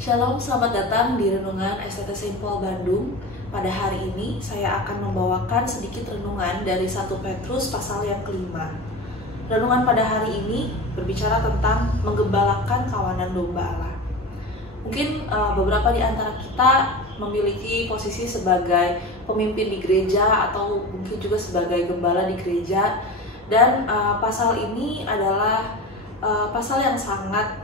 Shalom, selamat datang di Renungan STT Saint Paul Bandung. Pada hari ini saya akan membawakan sedikit renungan dari 1 Petrus pasal yang kelima. Renungan pada hari ini berbicara tentang menggembalakan kawanan domba Allah. Mungkin beberapa di antara kita memiliki posisi sebagai pemimpin di gereja atau mungkin juga sebagai gembala di gereja. Dan pasal ini adalah pasal yang sangat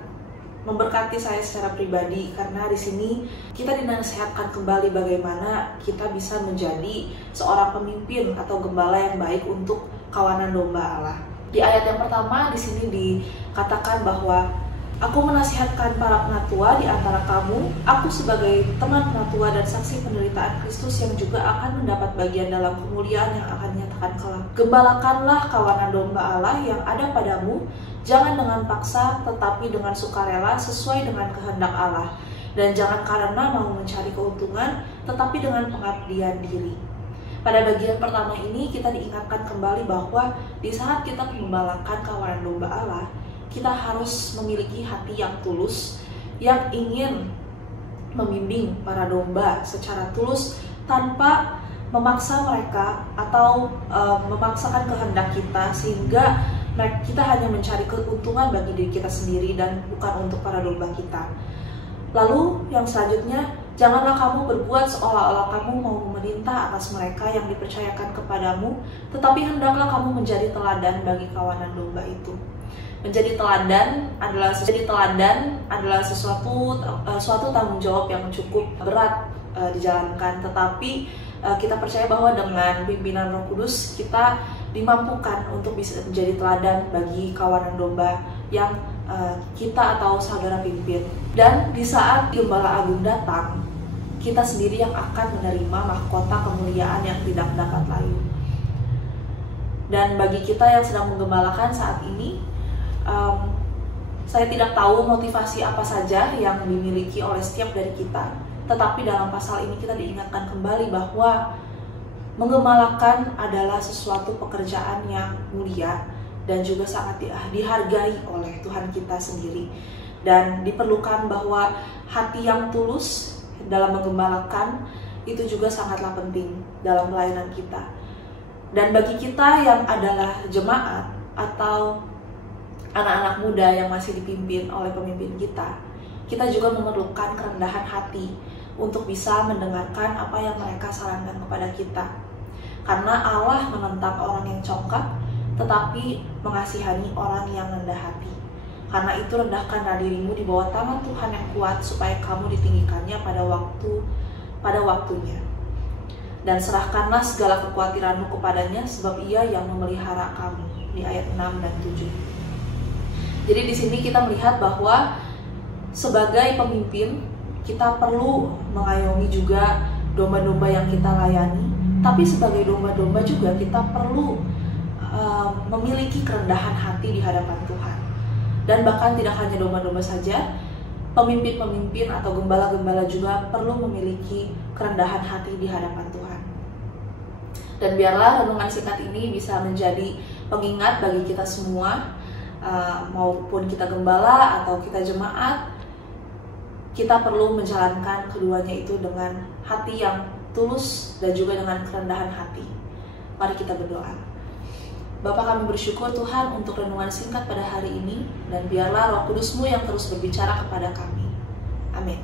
memberkati saya secara pribadi, karena di sini kita dinasihatkan kembali bagaimana kita bisa menjadi seorang pemimpin atau gembala yang baik untuk kawanan domba Allah. Di ayat yang pertama di sini dikatakan bahwa aku menasihatkan para penatua di antara kamu, aku sebagai teman penatua dan saksi penderitaan Kristus yang juga akan mendapat bagian dalam kemuliaan yang akan dinyatakan kelak. Gembalakanlah kawanan domba Allah yang ada padamu, jangan dengan paksa tetapi dengan sukarela sesuai dengan kehendak Allah, dan jangan karena mau mencari keuntungan tetapi dengan pengabdian diri. Pada bagian pertama ini kita diingatkan kembali bahwa di saat kita menggembalakan kawanan domba Allah, kita harus memiliki hati yang tulus, yang ingin membimbing para domba secara tulus tanpa memaksa mereka atau memaksakan kehendak kita, sehingga kita hanya mencari keuntungan bagi diri kita sendiri dan bukan untuk para domba kita. Lalu yang selanjutnya, janganlah kamu berbuat seolah-olah kamu mau memerintah atas mereka yang dipercayakan kepadamu, tetapi hendaklah kamu menjadi teladan bagi kawanan domba itu. Menjadi teladan adalah suatu tanggung jawab yang cukup berat dijalankan, tetapi kita percaya bahwa dengan pimpinan Roh Kudus kita dimampukan untuk bisa menjadi teladan bagi kawanan domba yang kita atau saudara pimpin. Dan di saat Gembala Agung datang, kita sendiri yang akan menerima mahkota kemuliaan yang tidak dapat layu. Dan bagi kita yang sedang menggembalakan saat ini, saya tidak tahu motivasi apa saja yang dimiliki oleh setiap dari kita, tetapi dalam pasal ini kita diingatkan kembali bahwa menggembalakan adalah sesuatu pekerjaan yang mulia dan juga sangat dihargai oleh Tuhan kita sendiri, dan diperlukan bahwa hati yang tulus dalam menggembalakan itu juga sangatlah penting dalam pelayanan kita. Dan bagi kita yang adalah jemaat atau anak-anak muda yang masih dipimpin oleh pemimpin kita juga memerlukan kerendahan hati untuk bisa mendengarkan apa yang mereka sarankan kepada kita. Karena Allah menentang orang yang congkak, tetapi mengasihani orang yang rendah hati. Karena itu rendahkanlah dirimu di bawah tangan Tuhan yang kuat, supaya kamu ditinggikannya pada waktunya. Dan serahkanlah segala kekhawatiranmu kepadanya, sebab Ia yang memelihara kamu. Di ayat 6 dan 7. Jadi di sini kita melihat bahwa sebagai pemimpin kita perlu mengayomi juga domba-domba yang kita layani, tapi sebagai domba-domba juga kita perlu memiliki kerendahan hati di hadapan Tuhan. Dan bahkan tidak hanya domba-domba saja, pemimpin-pemimpin atau gembala-gembala juga perlu memiliki kerendahan hati di hadapan Tuhan. Dan biarlah renungan singkat ini bisa menjadi pengingat bagi kita semua, maupun kita gembala atau kita jemaat, kita perlu menjalankan keduanya itu dengan hati yang tulus dan juga dengan kerendahan hati. Mari kita berdoa. Bapa, kami bersyukur Tuhan untuk renungan singkat pada hari ini, dan biarlah Roh Kudus-Mu yang terus berbicara kepada kami. Amin.